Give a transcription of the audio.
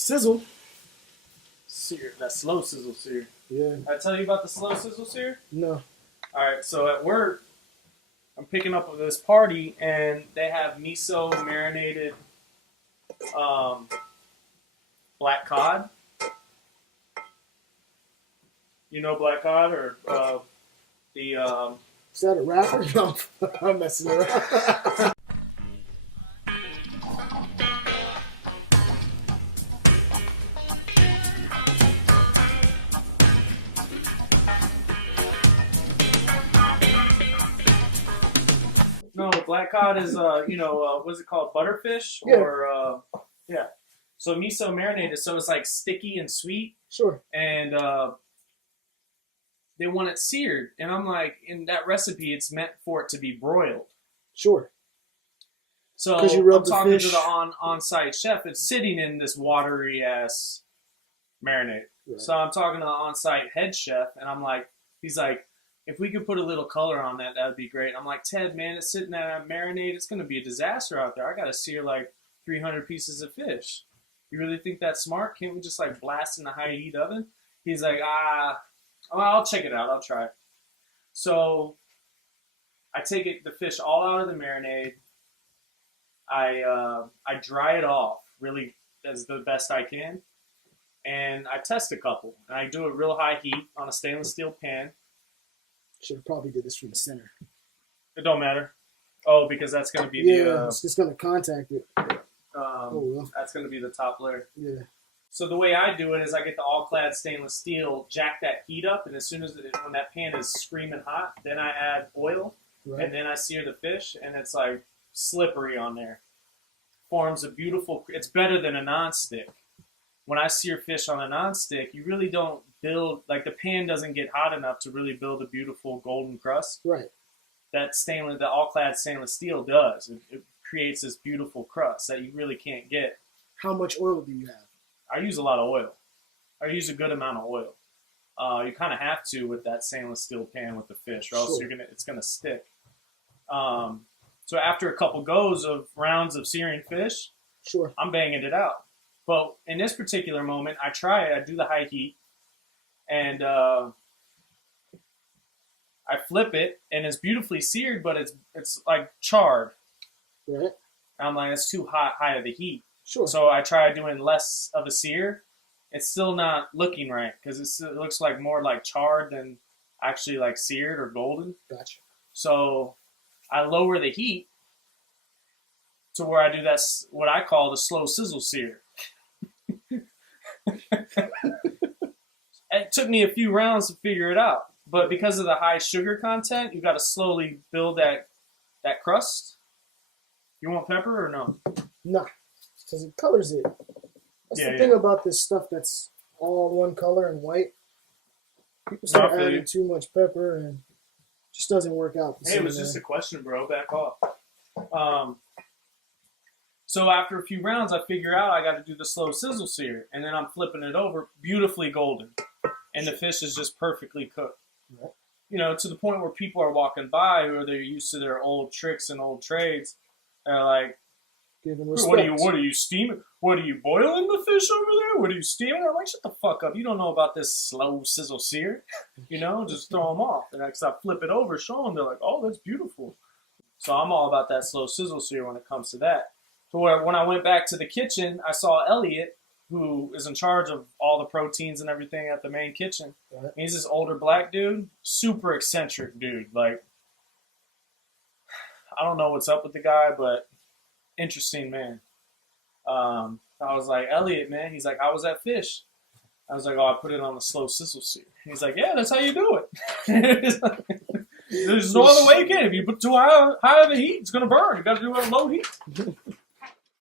Sizzle. Sear, that slow sizzle sear. Yeah. I tell you about the slow sizzle sear? No. All right, so at work, I'm picking up this party, and they have miso marinated black cod. You know black cod, or the Is that a rapper? No, I'm messing around. No, black cod is what's it called, butterfish? Yeah. Or yeah. So miso marinated, so it's like sticky and sweet, Sure. and they want it seared, and I'm like, in that recipe, it's meant for it to be broiled. Sure. So 'Cause you rub I'm the talking fish. to the on-site chef. It's sitting in this watery ass marinade. Right. So I'm talking to the on-site head chef, and I'm like, he's like, if we could put a little color on that, that would be great. I'm like, Ted, man, it's sitting in that marinade. It's going to be a disaster out there. I got to sear like 300 pieces of fish. You really think that's smart? Can't we just like blast in the high heat oven? He's like, I'll check it out. I'll try it. So I take the fish all out of the marinade. I dry it off really as the best I can. And I test a couple. And I do it real high heat on a stainless steel pan. Should have probably did this from the center. It don't matter. Oh, because that's going to be Yeah, it's just going to contact it. Well. That's going to be the top layer. Yeah. So the way I do it is I get the all-clad stainless steel, jack that heat up, and as soon as when that pan is screaming hot, then I add oil, Right. and then I sear the fish, and it's like slippery on there. Forms a beautiful. It's better than a nonstick. When I sear fish on a nonstick, you really don't build, like the pan doesn't get hot enough to really build a beautiful golden crust. Right. The all-clad stainless steel does. It creates this beautiful crust that you really can't get. How much oil do you have? I use a lot of oil. I use a good amount of oil. You kind of have to with that stainless steel pan with the fish, or else Sure. it's gonna stick. So after a couple rounds of searing fish, Sure. I'm banging it out. But in this particular moment, I try it. I do the high heat, and I flip it, and it's beautifully seared, but it's like charred. Right. I'm like, it's too high of the heat. Sure. So I try doing less of a sear. It's still not looking right because it looks like more like charred than actually like seared or golden. Gotcha. So I lower the heat to where I do what I call the slow sizzle sear. It took me a few rounds to figure it out, but because of the high sugar content, you got to slowly build that crust. You want pepper or no? Nah, because it colors it. That's Yeah, the thing about this stuff that's all one color and white. People start feel you. adding too much pepper and it just doesn't work out. Hey, it was just a question, bro. Back off. So after a few rounds, I figure out I got to do the slow sizzle sear, and then I'm flipping it over, beautifully golden, and the fish is just perfectly cooked. Right. You know, to the point where people are walking by who are they're used to their old tricks and old trades. They're like, Giving what respect. are you steaming? What are you boiling the fish over there? What are you steaming? I'm like, shut the fuck up. You don't know about this slow sizzle sear. You know, just throw them off. And I flip it over, show them. They're like, oh, that's beautiful. So I'm all about that slow sizzle sear when it comes to that. To where when I went back to the kitchen, I saw Elliot, who is in charge of all the proteins and everything at the main kitchen. Right. He's this older black dude, super eccentric dude. Like, I don't know what's up with the guy, but interesting man. I was like, Elliot, man. He's like, how was that fish? I was like, oh, I put it on the slow sizzle sear. He's like, yeah, that's how you do it. There's no other way you can. If you put too high of a heat, it's going to burn. You got to do it at low heat.